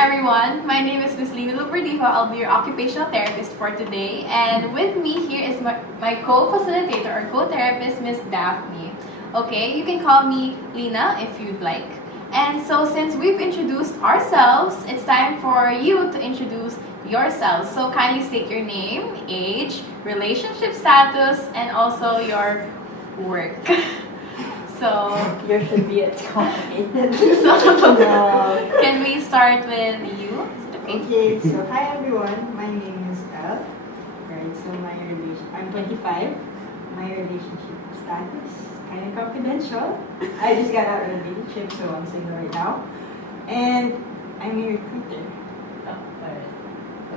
everyone. My name is Miss Lina Lou C. I'll be your occupational therapist for today. And with me here is my co-facilitator or co-therapist, Miss Daphne. Okay, you can call me Lina if you'd like. And so since we've introduced ourselves, it's time for you to introduce yourselves. So kindly state your name, age, relationship status, and also your work. So yours should be it's complicated. So can we start with you? Okay, so hi everyone, my name is Elle. Right, so I'm 25. My relationship status kind of confidential. I just got out of a relationship, so I'm single right now. And I'm a recruiter. Oh, alright.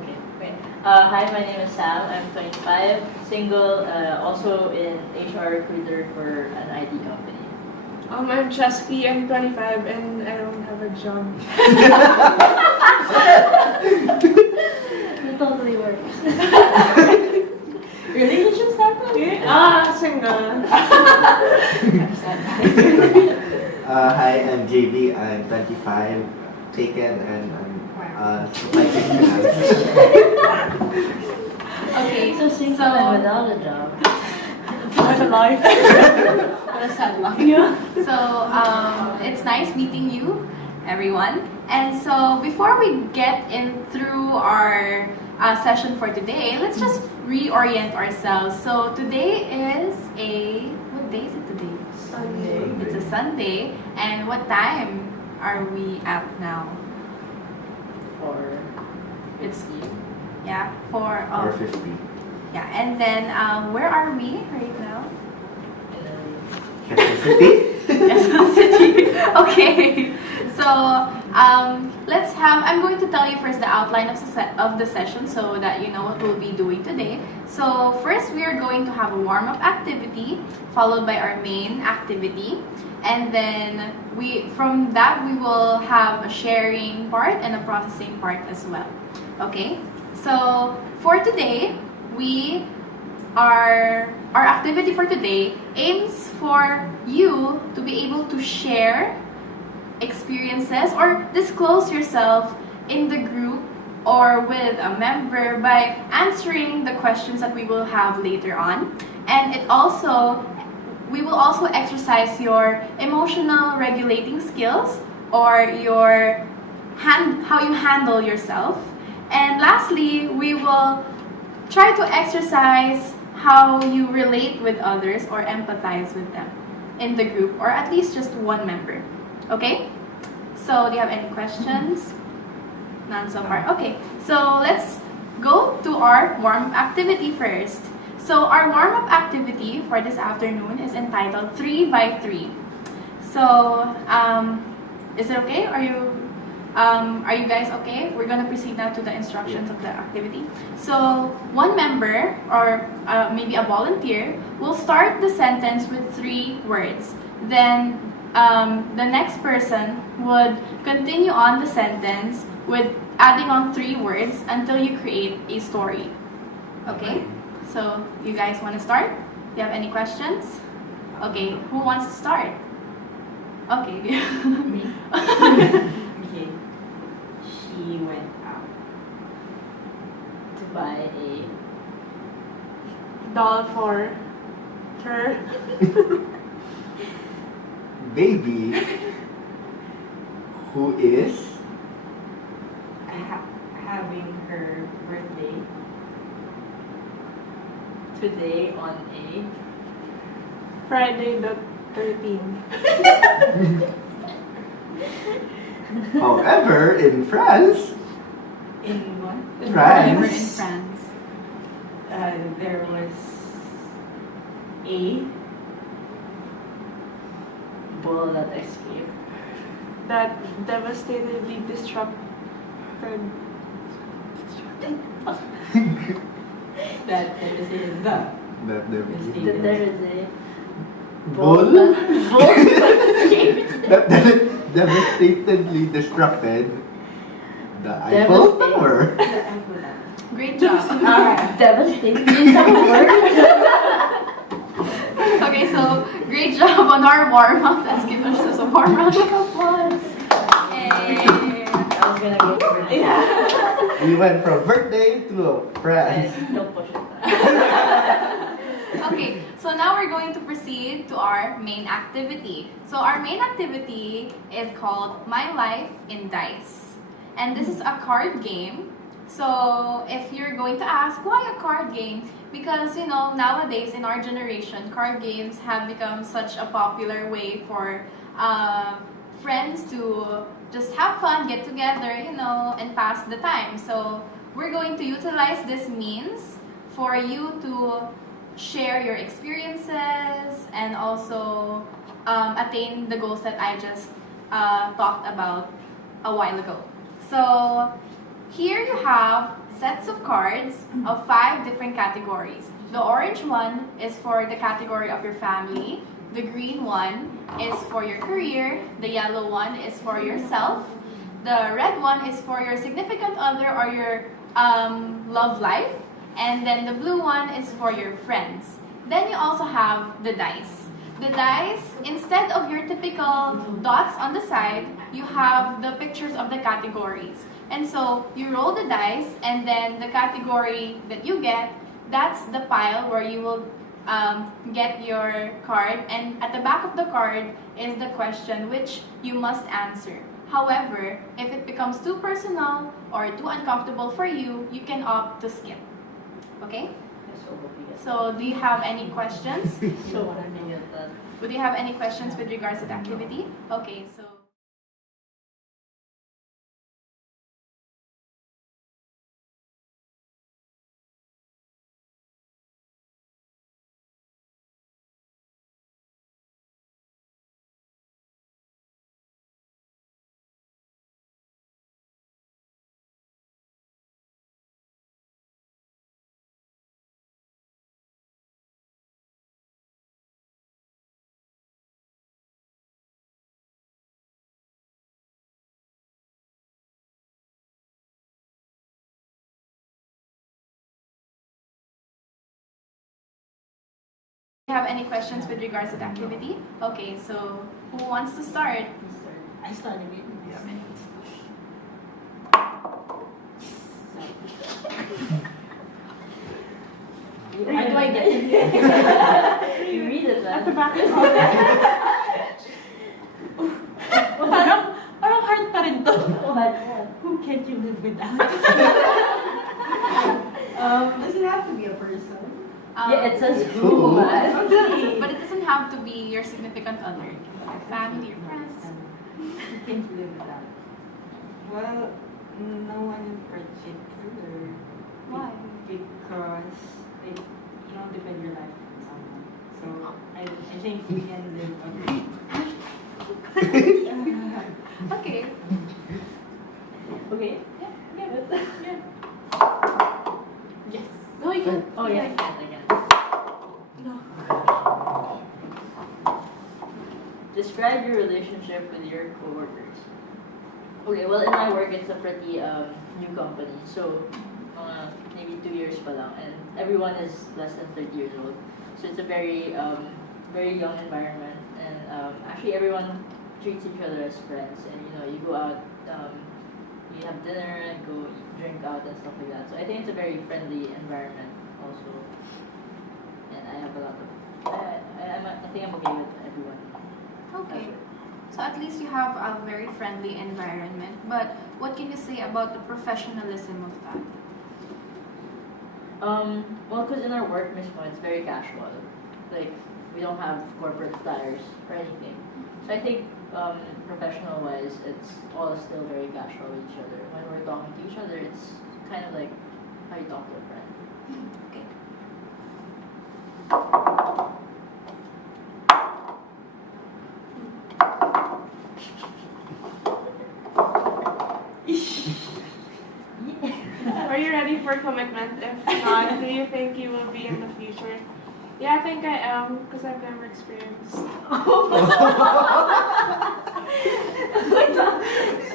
Okay, great. Hi, my name is Sam. I'm 25, single, also in HR recruiter for an IT company. I'm Chastine, I'm 25 and I don't have a job. It totally works. Relationship status? Single. Hi, I'm JV. I'm 25, taken, and I'm supply chain finance. Okay, So single and without a job. What a life. what a sad life. Yeah. So it's nice meeting you, everyone. And so before we get in through our session for today, let's just reorient ourselves. So today is what day is it today? Sunday. It's a Sunday. And what time are we at now? It's 4:50. Yeah, and then where are we right now? Quezon City. Quezon City. Okay. So I'm going to tell you first the outline of the session so that you know what we'll be doing today. So first we are going to have a warm-up activity followed by our main activity, and then from that we will have a sharing part and a processing part as well. Okay. So for today, our activity for today aims for you to be able to share experiences or disclose yourself in the group or with a member by answering the questions that we will have later on. And we will also exercise your emotional regulating skills or how you handle yourself. And lastly, we will try to exercise how you relate with others or empathize with them in the group, or at least just one member. Okay? So, do you have any questions? None so far. Okay, so let's go to our warm-up activity first. So, our warm-up activity for this afternoon is entitled 3 by 3. So, is it okay? Are you guys okay? We're gonna proceed now to the instructions of the activity. So one member or maybe a volunteer will start the sentence with 3 words. Then the next person would continue on the sentence with adding on 3 words until you create a story. Okay? So you guys want to start? Do you have any questions? Okay, who wants to start? Okay. Me. Okay. She went out To buy a Doll for her. Baby, who is having her birthday today on a Friday the 13th. however in France. in what? However, in France. France. There was a bull that escaped. That devastatedly disrupted. that is in the That there That there is a bull that escaped. that devastatedly disrupted the Eiffel Tower. the emperor. Great job. Alright. Devastating. Is that a word? Okay, so great job on our warm-up. Let's give ourselves a warm round of applause. Yay. I was gonna go for Yeah. We went from birthday to friends. Don't push it. Okay, so now we're going to proceed to our main activity. So our main activity is called My Life in Dice. And this is a card game. So if you're going to ask, why a card game? Because, you know, nowadays in our generation, card games have become such a popular way for friends to just have fun, get together, you know, and pass the time. So we're going to utilize this means for you to share your experiences and also attain the goals that I just talked about a while ago. So here you have sets of cards of 5 different categories. The orange one is for the category of your family. The green one is for your career. The yellow one is for yourself. The red one is for your significant other or your love life. And then the blue one is for your friends. Then you also have the dice. The dice, instead of your typical dots on the side, you have the pictures of the categories. And so you roll the dice, and then the category that you get, that's the pile where you will get your card. And at the back of the card is the question which you must answer. However, if it becomes too personal or too uncomfortable for you, you can opt to skip. Okay? So do you have any questions? So what I'm doing that. Would you have any questions with regards to the activity? Okay, so do you have any questions with regards to the activity? Okay, so who wants to start? I started it. How do I get it? You read it, At the man. back. Parang hard pa rin to. What? Who can't you live without? Does it have to be a person? Yeah, it says Who? who, man. Okay. But it doesn't have to be your significant other. Your family, your friends. Who can't live without? Well, no one in particular. Why? Because you don't depend your life on someone. So I think we can live okay. Okay. Okay. Yeah. Yes. No, you can. Oh yeah, again. No. Describe your relationship with your coworkers. Okay, well in my work it's a pretty new company, so maybe 2 years pa lang, and everyone is less than 30 years old. So it's a very very young environment, and actually everyone treats each other as friends, and you know you go out, you have dinner and go eat, drink out and stuff like that. So I think it's a very friendly environment also, and I have a lot of I think I'm okay with everyone. Okay. So at least you have a very friendly environment. But what can you say about the professionalism of that? Well, because in our work, it's very casual. Like, we don't have corporate flyers or anything. So I think professional-wise, it's all still very casual with each other. When we're talking to each other, it's kind of like how you talk to a friend. Okay. Are you ready for commitment? If not, do you think you will be in the future? Yeah, I think I am, because I've never experienced.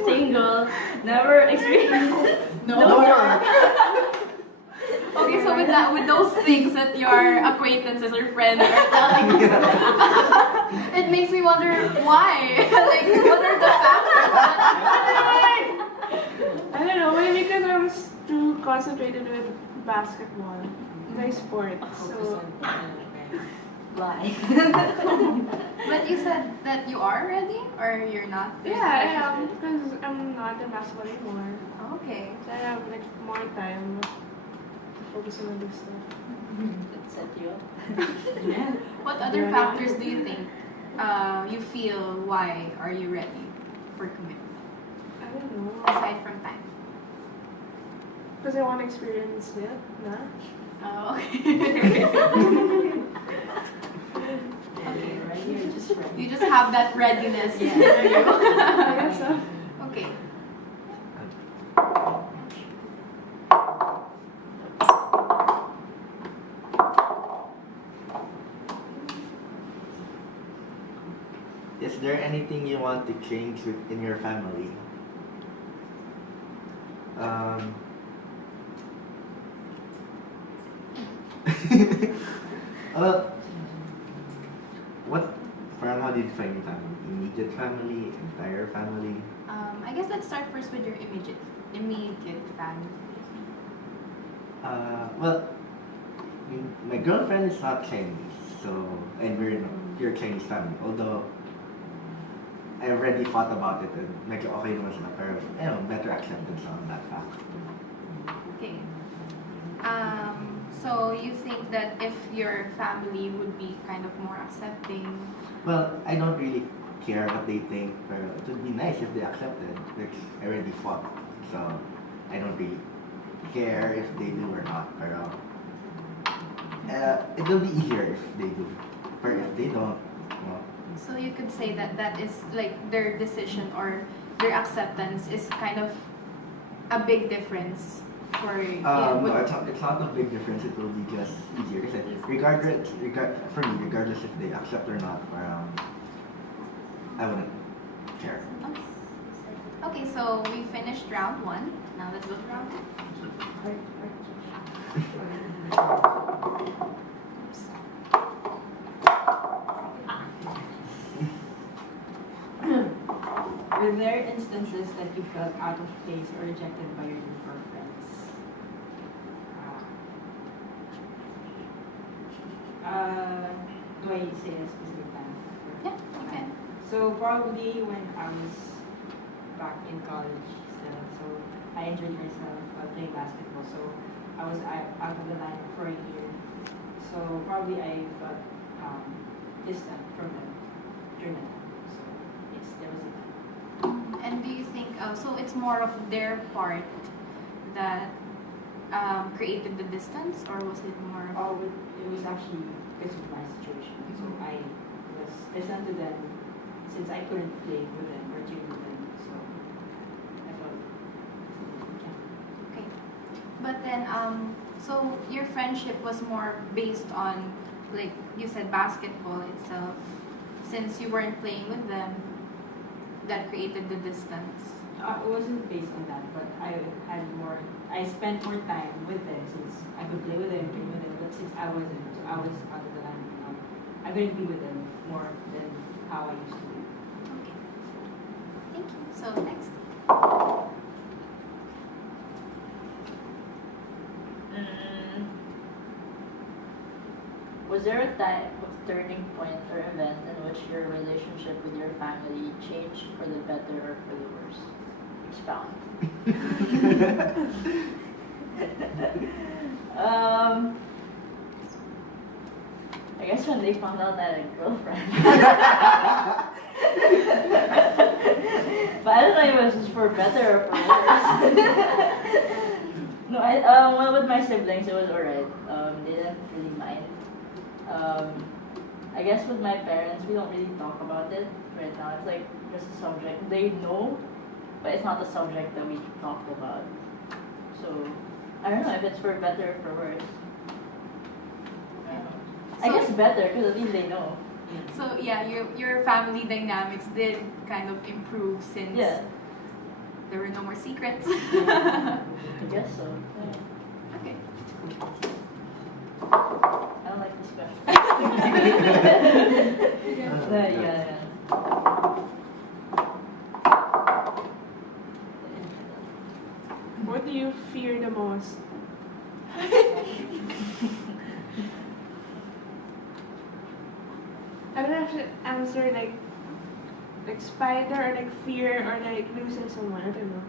Single, never experienced. No more. Okay, so with those things that your acquaintances or friends are telling you, it makes me wonder why. Like, what are the factors? I don't know. know, maybe because I was too concentrated with basketball, my sport. So Why? But you said that you are ready, or you're not? yeah, I am because I'm not in basketball anymore. Okay. So I have like more time to focus on other stuff. That set you up. Yeah. What other factors do you think you feel why are you ready for commitment I don't know. aside from time? Because I want to experience it, nah? Oh, okay. Okay, right here, just right. You just have that readiness. Yeah. in you. I guess so. Okay. Is there anything you want to change in your family? Well, how did you find your family? Immediate family, entire family? I guess let's start first with your immediate family. Well, my girlfriend is not Chinese, so, and we're your Chinese family. Although I already thought about it and medyo okay naman sila, pero better acceptance on that fact. Okay. So you think that if your family would be kind of more accepting? Well, I don't really care what they think, but it would be nice if they accepted, which I already fought. So I don't really care if they do or not, pero it will be easier if they do. But if they don't, well, So you could say that that is like their decision or their acceptance is kind of a big difference for you. no, it's not a big difference. It will be just easier. Kasi for me, regardless if they accept or not, I wouldn't care. Okay, so we finished round 1. Now let's go to round 2. Were there instances that you felt out of place or rejected by your group of friends? Do I say a specific time? Yeah, you can. So probably when I was back in college still, so I enjoyed myself playing basketball. So I was out of the line for a year. So probably I got distant from them during that time. So there was a time. And do you think, so it's more of their part that created the distance, or was it more of... It was actually because of my situation. So I was distant to them since I couldn't play with them or train with them. So I felt, yeah. Okay. But then, so your friendship was more based on, like you said, basketball itself. Since you weren't playing with them, that created the distance. It wasn't based on that, but I spent more time with them since I could play with them, train with them, but since I wasn't, so I was out of the line. I couldn't be with them more than how I used to be. Okay. Thank you. So next. Was there a time of turning point or event in which your relationship with your family changed for the better or for the worse? Expound. I guess when they found out that I had a girlfriend. But I don't know if it was just for better or for worse. No, well, with my siblings, it was alright. They didn't really mind. I guess with my parents, we don't really talk about it right now. It's like just a subject. They know, but it's not the subject that we talk about. So, I don't know if it's for better or for worse. I don't know. I guess better, because at least they know. So yeah, your family dynamics did kind of improve since there were no more secrets. I guess so. Yeah. Okay. I don't like this question. Yeah. I don't have to answer like spider or like fear or like losing someone. I don't know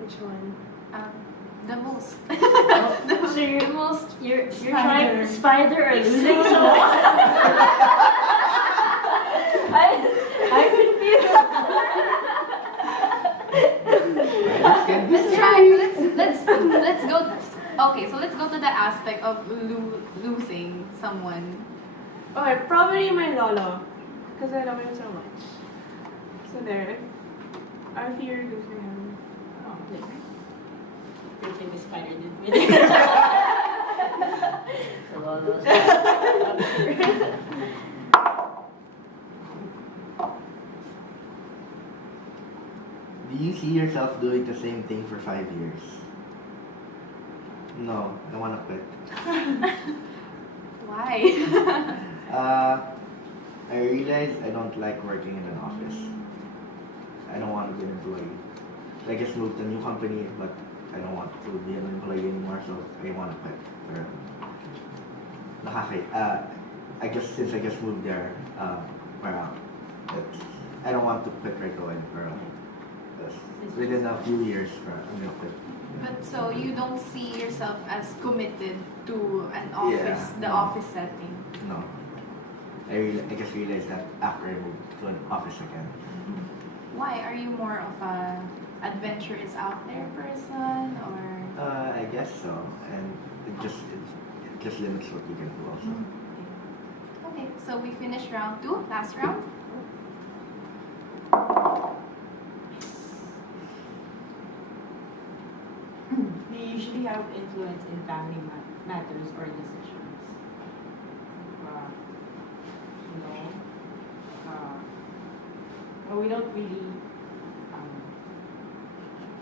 which one. The most. So you're The most. you're trying spider or losing someone? I'm confused. Let's try. Let's go. Okay, so let's go to the aspect of losing someone. Okay, probably my lolo, because I love him so much. So there, I fear losing him. Oh, like, good thing the spider did me. The lolos. Do you see yourself doing the same thing for 5 years? No, I want to quit. Why? I realize I don't like working in an office. I don't want to be an employee. I just moved to a new company, but I don't want to be an employee anymore, so I want to quit. Pero, I guess since I just moved there, parang, I don't want to quit right away. Pero, within a few years, I'm gonna quit. But so you don't see yourself as committed to an office, Yeah, the no. office setting. No. I just realized that after I moved to an office again. Why? Are you more of a adventurous out there person, or? I guess so, and it just limits what you can do also. Okay, so we finished round 2, last round. We usually have influence in family matters or decisions. You know, but we don't really,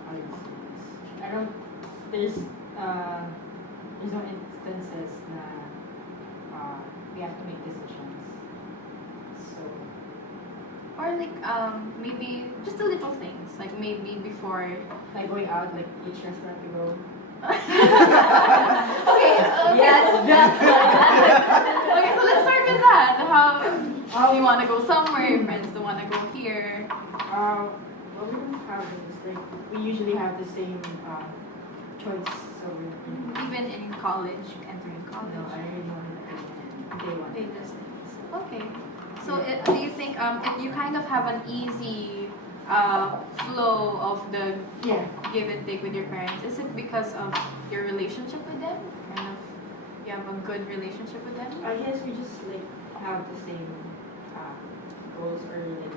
how do you say this? There's no instances na we have to make decisions. So, Or like maybe just the little things, like maybe before. like going out, like which restaurant to go. Okay. Okay, so let's start with that. How you want to go somewhere, your friends don't want to go here. What we don't have is like we usually have the same choice. So we're Even in college, entering college. no, I really want to day one. They just okay. So do you think you kind of have an easy flow of the Yeah. give and take with your parents? Is it because of your relationship with them? Kind of, you have a good relationship with them? I guess we just like have the same goals or like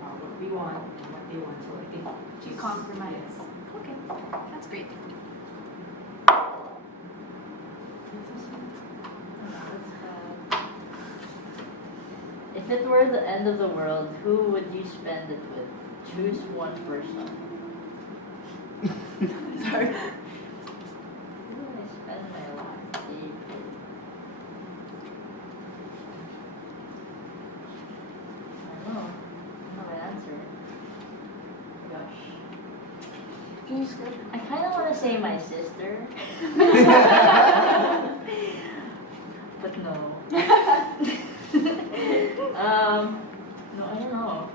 what we want and what they want. So I think You compromise. Okay, that's great. If it were the end of the world, who would you spend it with? Choose one person. Sorry. Who do I spend my last day with? I don't know. I don't have an answer. Gosh. Can you skip? I kind of want to say my sister. But no. No, I don't know.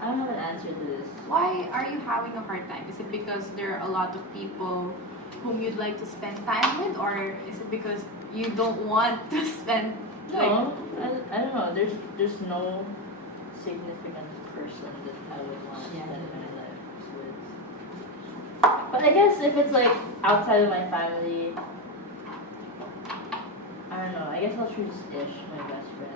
I don't have an answer to this. Why are you having a hard time? Is it because there are a lot of people whom you'd like to spend time with, or is it because you don't want to spend? No, I don't know. There's no significant person that I would want to spend my life with. But I guess if it's like outside of my family, I don't know. I guess I'll choose Ish, my best friend.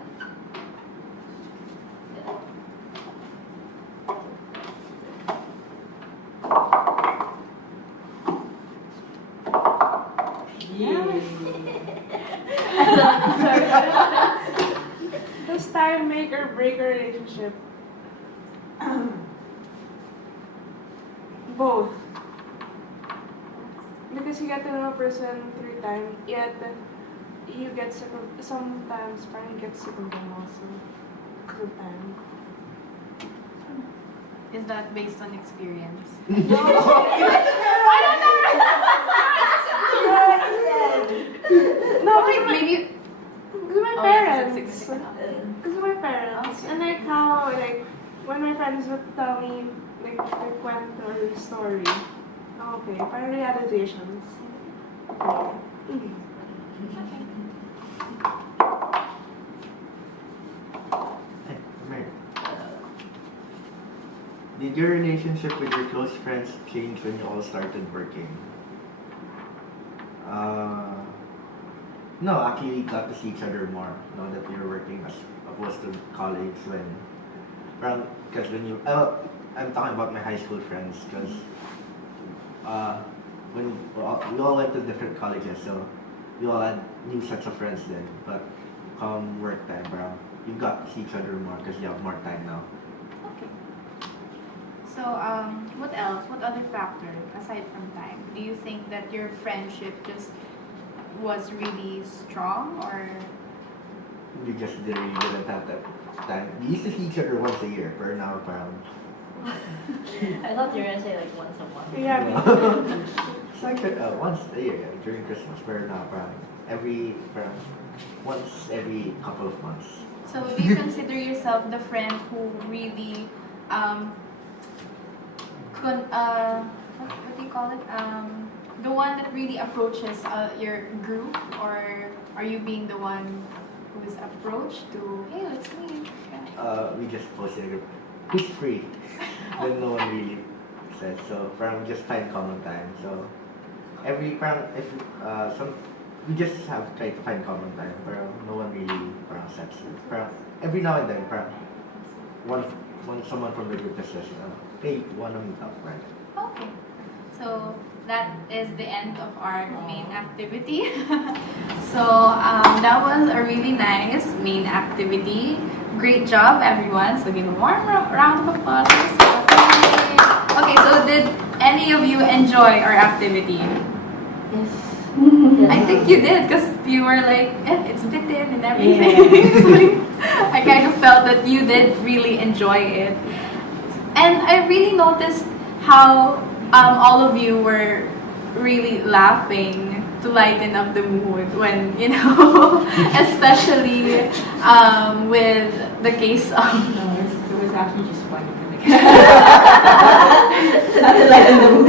Does time make or break a relationship? Both. Because you get to know a person through time, yet you get sick of, sometimes parang get sick of them also because of time. Is that based on experience? No, Like maybe. because my my Oh, yeah, parents. that's significant. Because of my parents. And like how, like, when my friends would tell me, like, their kwento or their story. Okay, parang realizations. Mm. Hey, Mer. Did your relationship with your close friends change when you all started working? No, actually we got to see each other more now that we were working as opposed to college when, because when you, I'm talking about my high school friends because when we all went to different colleges, so we all had new sets of friends then. But come work time, you got to see each other more because you have more time now. Okay. So, what else? What other factor aside from time? Do you think that your friendship just was really strong, or We just didn't have that time. We used to see each other once a year, but now I thought you were gonna say like once a month. Yeah. it's like once a year during Christmas, but now once every couple of months. so? Do you consider yourself the friend who really what do you call it? The one that really approaches your group, or are you being the one who is approached to, hey, let's meet? Yeah. We just posted a group. Who's free? Then no one really said so. Just find common time. So we just have tried to find common time. No one really sets it. Every now and then, one someone from the group just says, hey, wanna meet up, right? Okay. So that is the end of our main activity. So that was a really nice main activity. Great job, everyone. So give a warm round of applause. Okay, so did any of you enjoy our activity? Yes. I think you did, because you were like, it's bitten and everything. I kind of felt that you did really enjoy it. And I really noticed how all of you were really laughing to lighten up the mood when, especially with the case of... No, it was actually just funny. Not to lighten the mood.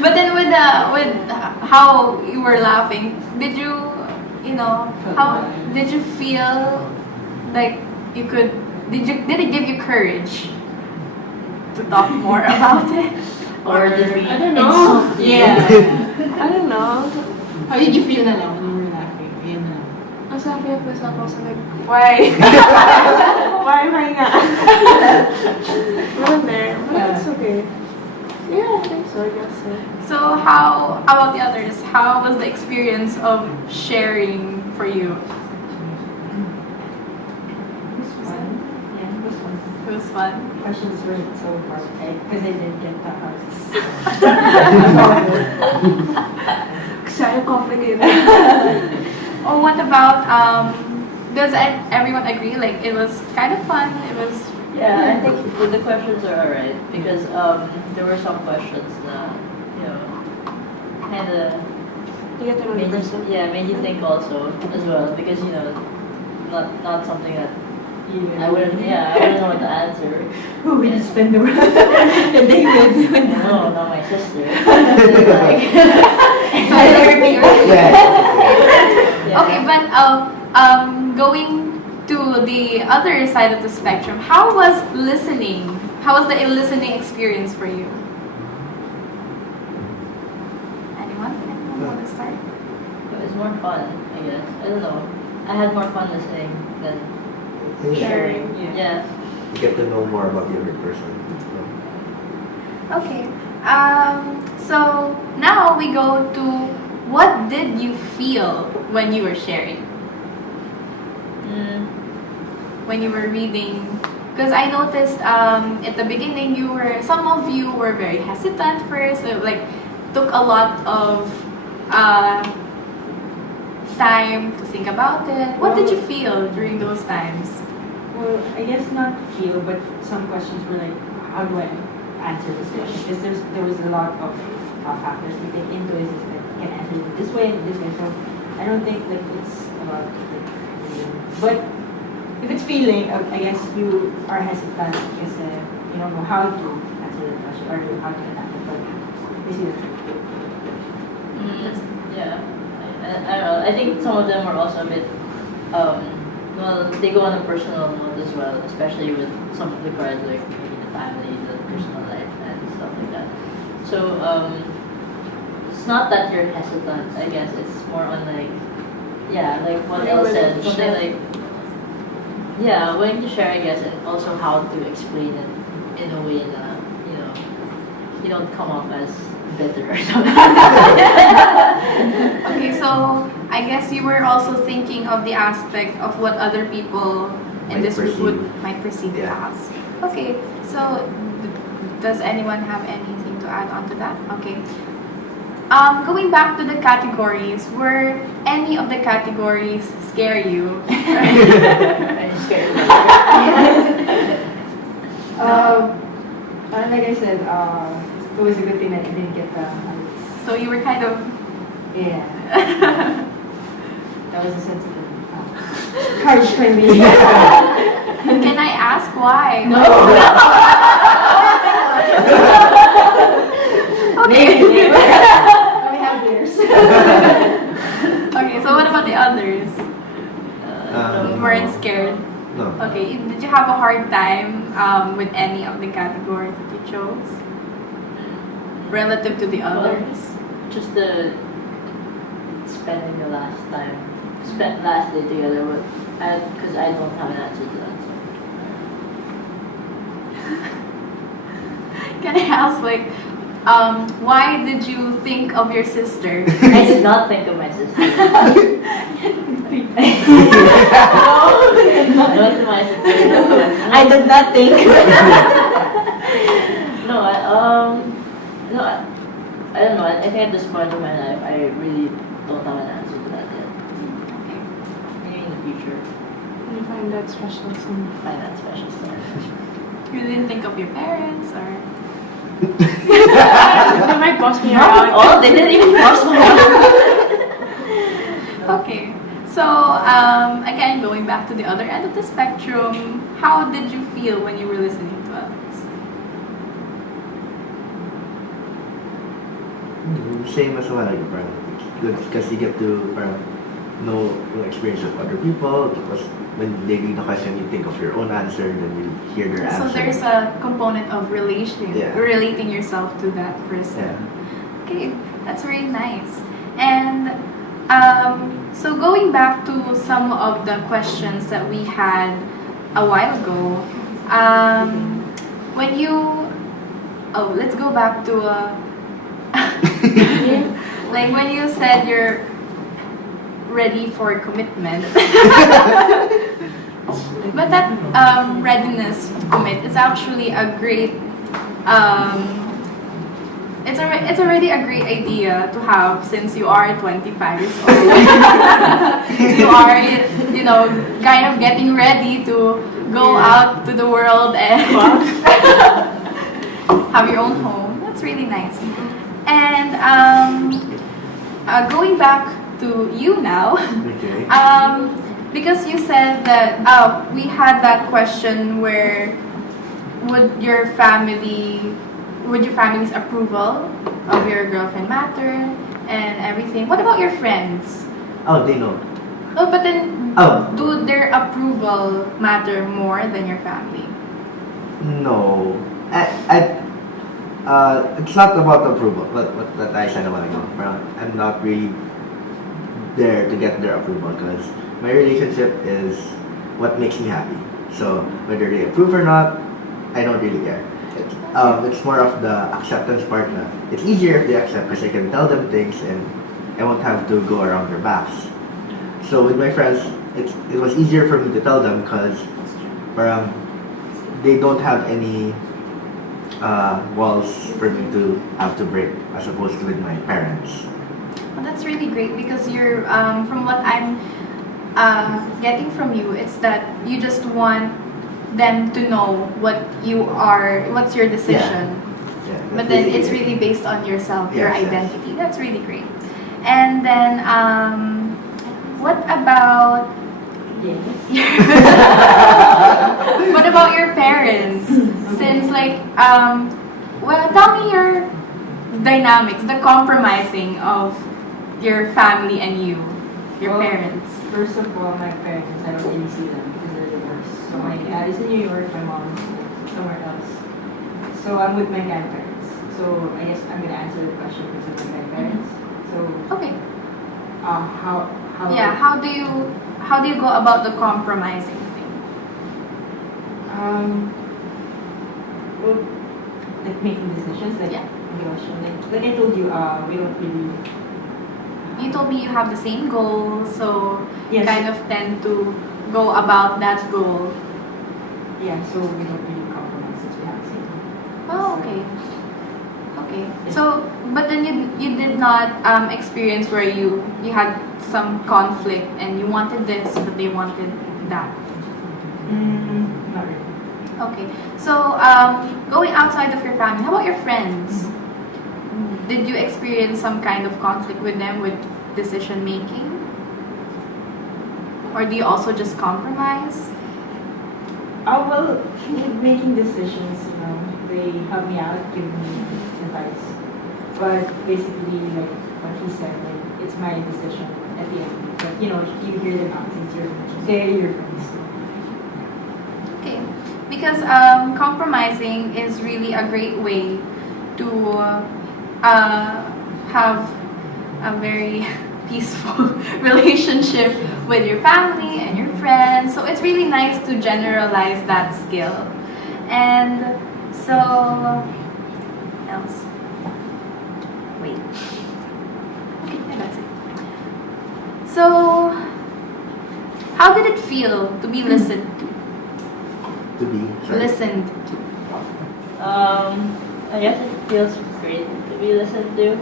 But then with how you were laughing, did you, how did you feel like you could, did it give you courage to talk more about it? Or did we? I don't know. Yeah. I don't know. How did you feel na lang when you were laughing? Yun na. Ang sabi ko sa ako, so like, why? Why nga? Well, there. But it's okay. Yeah, I think so, I guess so. So how about the others? How was the experience of sharing for you? It was fun. Yeah, it was fun. It was fun. Questions weren't so hard because I didn't get the hearts. Kasi complicated. Or what about does everyone agree? Like, it was kind of fun. It was. Yeah, I think the questions are alright because there were some questions that kind of To get to know the made person. you think also as well because not something that I wouldn't know what to answer. Who will you spend the day with? No, not my sister. Okay, but going to the other side of the spectrum, how was listening? How was the listening experience for you? Anyone want to start? It was more fun, I guess. I don't know. I had more fun listening than Sharing. yeah. You get to know more about the other person. Okay. So now we go to what did you feel when you were sharing? When you were reading, because I noticed at the beginning some of you were very hesitant first, like took a lot of time to think about it. What did you feel during those times? Well, I guess not feel, but some questions were like, how do I answer this question? Because there was a lot of factors to take into it. Can answer it this way and this way. So I don't think like it's about like But if it's feeling, I guess you are hesitant because you don't know how to answer the question or how to attack it. But this is the truth. Yeah. I don't know. I think some of them are also a bit, well, they go on a personal note as well, especially with some of the cards, like maybe the family, the personal life, and stuff like that. So, it's not that you're hesitant, I guess. It's more on like, yeah, like what Elle said, something like, yeah, willing to share, I guess, and also how to explain it in a way that, you know, you don't come off as bitter or something. Okay, so I guess you were also thinking of the aspect of what other people in this group might perceive you as. Okay, so does anyone have anything to add on to that? Okay. Going back to the categories, were any of the categories scare you? Are you scared? Like I said, it was a good thing that I didn't get the So you were kind of... yeah. That was a sensitive card for me. Can I ask why? No. Okay. We have theirs. Okay, so what about the others? Um, Weren't scared? No. Okay, did you have a hard time with any of the categories that you chose? Relative to the others? Just the spending the last day together with, because I don't have an answer to that. So. Can I ask, like, why did you think of your sister? I did not think of my sister. No, not my sister. I did not think. No, I don't know. I think at this point in my life, I really don't have an answer to that yet. Okay. Maybe in the future, You find that special to me. find that special story. You didn't think of your parents, or? They might boss me around. Oh, they didn't even cross my Okay. So, again, going back to the other end of the spectrum, how did you feel when you were listening to others? Same as well, like, parang good because you get to know the experience of other people. Because when they read the question, you think of your own answer, then you hear their answer. So there's a component of relating yourself to that person. Yeah. Okay, that's very nice. And so going back to some of the questions that we had a while ago, when you, let's go back to like when you said you're ready for commitment. But that readiness to commit is actually a great, it's already a great idea to have since you are 25 years old. You are, you know, kind of getting ready to go out to the world and have your own home. That's really nice. And going back to you now, Okay. because you said that we had that question where would your family's approval of your girlfriend matter and everything? What about your friends? Oh, they know. Oh, but then Oh. do their approval matter more than your family? No. It's not about approval, what that I said a while ago. I'm not really there to get their approval because my relationship is what makes me happy. So whether they approve or not, I don't really care. It's more of the acceptance part. It's easier if they accept because I can tell them things and I won't have to go around their backs. So with my friends, it was easier for me to tell them because they don't have any walls for me to have to break as opposed to with my parents. Well, that's really great because you're, from what I'm getting from you, it's that you just want them to know what's your decision. Yeah, But then it's really based on yourself, your identity. That's really great. And then, what about Yes. What about your parents? Since like, well, tell me your dynamics, the compromising of your family and you, your Well, parents. First of all, my parents, I don't really see them because they're divorced. So my dad is in New York, my mom is somewhere else. So I'm with my grandparents. So I guess I'm gonna answer the question because of my grandparents. So Okay. how Yeah. How do you go about the compromising thing? well, like making decisions, like Yeah. like I told you, we don't really. You told me you have the same goal, so you Yes. kind of tend to go about that goal. Yeah, so we don't really compromise since we have the same. Oh, okay. Okay. So, but then you did not experience where you had some conflict and you wanted this, but they wanted that. Not really. Okay. So, going outside of your family, how about your friends? Did you experience some kind of conflict with them with decision making? Or do you also just compromise? Well, with making decisions, they help me out, give me advice. But basically, like what he said, like it's my decision at the end. But you hear them out since they're your friends. Okay. Because compromising is really a great way to have a very peaceful relationship with your family and your friends. So it's really nice to generalize that skill. And so, what else? Wait. Okay, yeah, that's it. So, how did it feel to be listened to? To be Listened to. I guess it feels great to be listened to.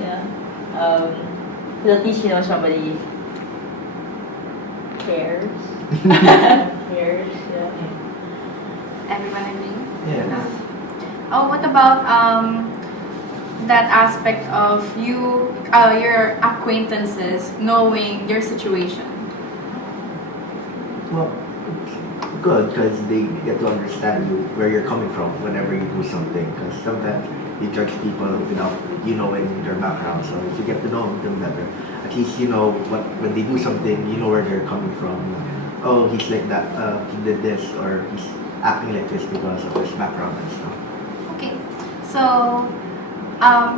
Yeah. 'Cause at least somebody cares. Cares. Yeah. Everyone agree? Yes. Oh, what about that aspect of you, your acquaintances knowing your situation? Well, good because they get to understand where you're coming from whenever you do something. Because sometimes you judge people without knowing their background. So if you get to know them better, at least you know when they do something, you know where they're coming from. Oh, he's like that. He did this, or he's acting like this because of his background and stuff. Okay, so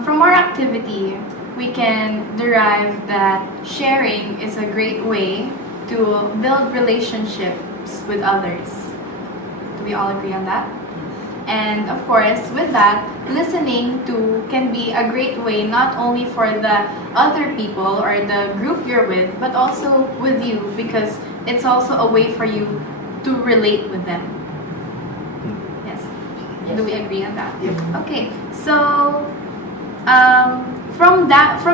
from our activity, we can derive that sharing is a great way to build relationships with others. Do we all agree on that? And of course, with that, listening to can be a great way not only for the other people or the group you're with, but also with you, because it's also a way for you to relate with them. Yes. Do we agree on that? Yep. Okay. So from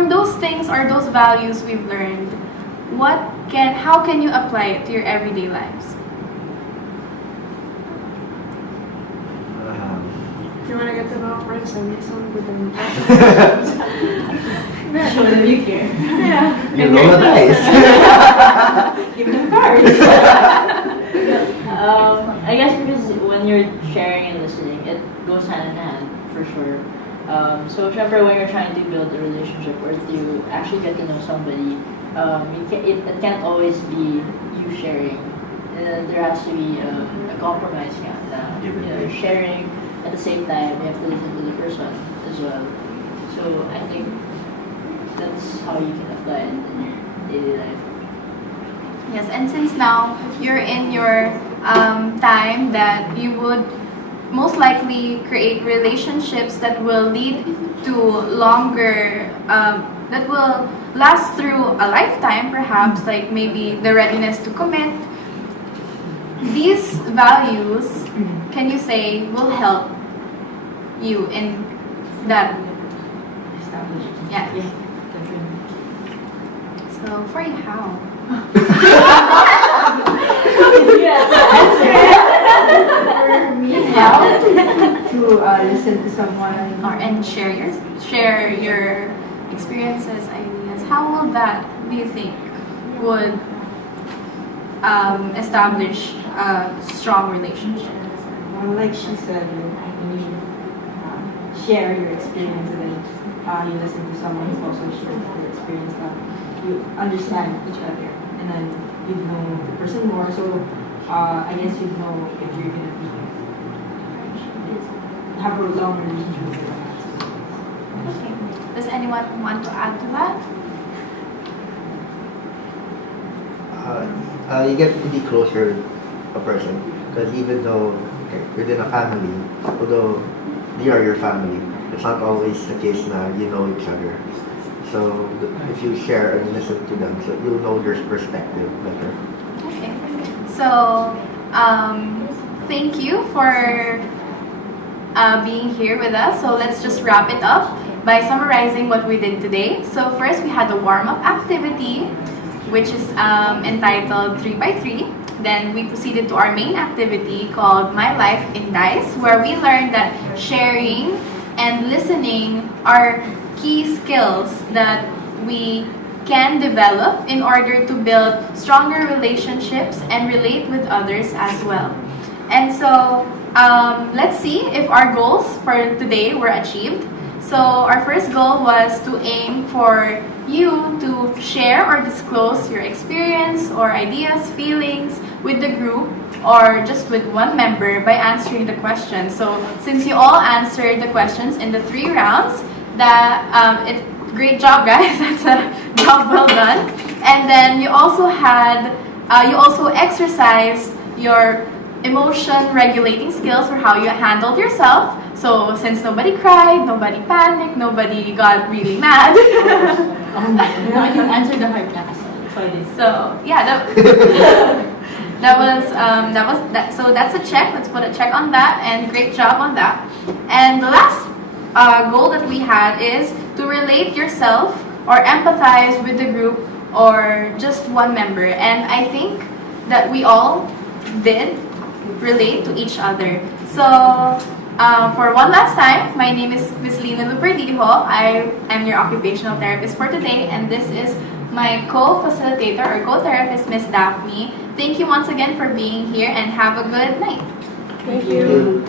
those things or those values we've learned, how can you apply it to your everyday lives? If you want to get to know a person, you sound good and Show them you care. yeah. You roll the dice. Give them cards. I guess because when you're sharing and listening, it goes hand in hand for sure. So syempre when you're trying to build a relationship or to actually get to know somebody, it can't always be you sharing. There has to be a compromise sharing at the same time you have to listen to the person as well. So I think that's how you can apply it in your daily life. Yes, and since now you're in your time that you would most likely create relationships that will lead to longer, that will last through a lifetime perhaps, like maybe the readiness to commit. These values, can you say, will help you in that? Established. Yeah. Yeah, definitely. So for you, how? For me, how to listen to someone And share your experiences, ideas. How will that, do you think, would establish a strong relationship? Well, like she said, when you share your experience and then you listen to someone who also shares their experience, you understand each other and then you know the person more. So I guess you know if you're gonna be have a long relationship with them. Okay. Does anyone want to add to that? You get to be closer to a person because even though within a family, although they are your family, it's not always the case na you know each other. So if you share and listen to them, so you'll know their perspective better. Okay. So thank you for being here with us. So let's just wrap it up by summarizing what we did today. So first we had a warm-up activity, which is entitled 3x3. Then we proceeded to our main activity called My Life in Dice, where we learned that sharing and listening are key skills that we can develop in order to build stronger relationships and relate with others as well. And so let's see if our goals for today were achieved. So our first goal was to aim for you to share or disclose your experience or ideas, feelings with the group or just with one member by answering the questions. So since you all answered the questions in the 3 rounds, great job guys, that's a job well done. And then you also exercised your emotion regulating skills for how you handled yourself. So since nobody cried, nobody panicked, nobody got really mad. I can answer the hard class. So yeah, so that's a check. Let's put a check on that, and great job on that. And the last goal that we had is to relate yourself or empathize with the group or just one member. And I think that we all did relate to each other. So for one last time, my name is Miss Lina Lou C. I am your occupational therapist for today, and this is my co-facilitator or co-therapist, Miss Daphne. Thank you once again for being here, and have a good night. Thank you.